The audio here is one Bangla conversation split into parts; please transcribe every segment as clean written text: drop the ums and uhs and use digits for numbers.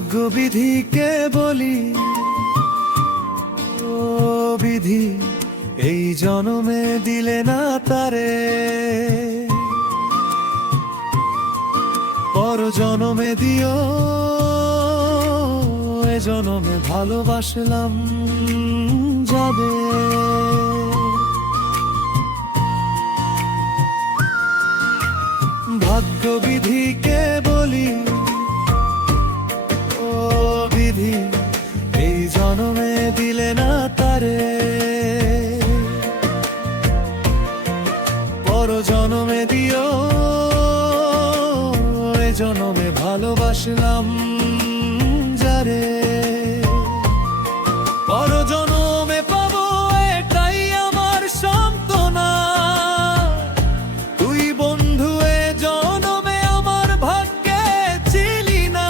ভাগ্য বিধিকে বলি, ও বিধি এই জনমে দিলে না তারে, পর জনমে দিও, এ জনমে ভালোবাসলাম যাবে। ভাগ্য বিধিকে বলি, ও বিধি এই জনমে দিলে না তারে, পর জনমে দিও, এ জনমে ভালোবাসলাম যারে। পর জনমে পাবো এটাই আমার সান্ত্বনা, তুই বন্ধু এ জনমে আমার ভাগ্যে ছিলি না।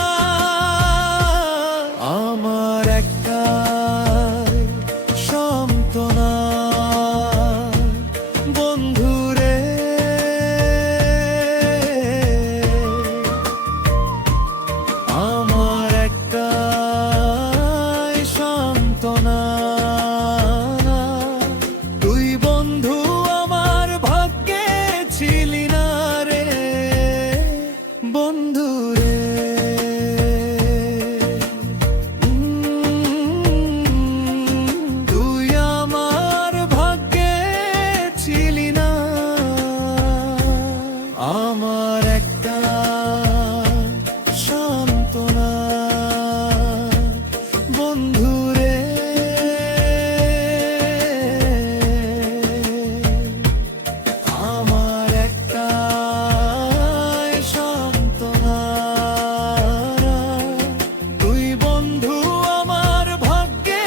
আমার একটা সান্ত্বনা বন্ধু রে, আমার একটা সান্ত্বনা, তুই বন্ধু আমার ভাগ্যে ছিলি না রে বন্ধু রে। তুই আমার ভাগ্যে ছিলি না, আমার একটা সান্ত্বনা বন্ধু রে। আমার একটা সান্ত্বনা, তুই বন্ধু আমার ভাগ্যে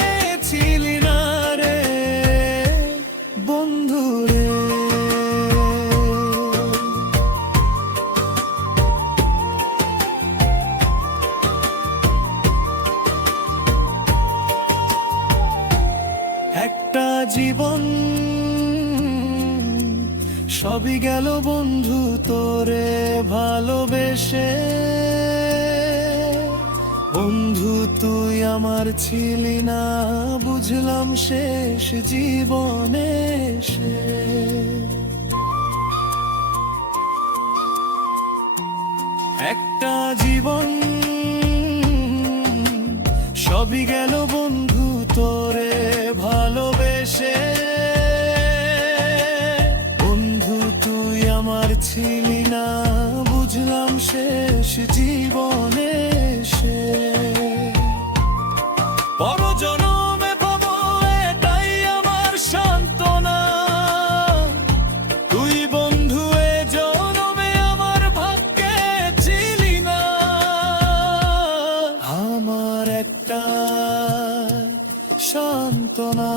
ছিলি না রে বন্ধু রে। একটা জীবন সবই গেল বন্ধু তোরে ভালোবেসে, বন্ধু তুই আমার ছিলি না বুঝলাম শেষ জীবনে এসে। একটা জীবন সবই গেল বন্ধু তোরে ভালোবেসে, বন্ধু তুই আমার ছিলি না বুঝলাম শেষ জীবনে এসে। পর জনমে পাবো এটাই আমার সান্ত্বনা, তুই বন্ধু এ জনমে আমার ভাগ্যে ছিলি না। আমার একটা সান্ত্বনা।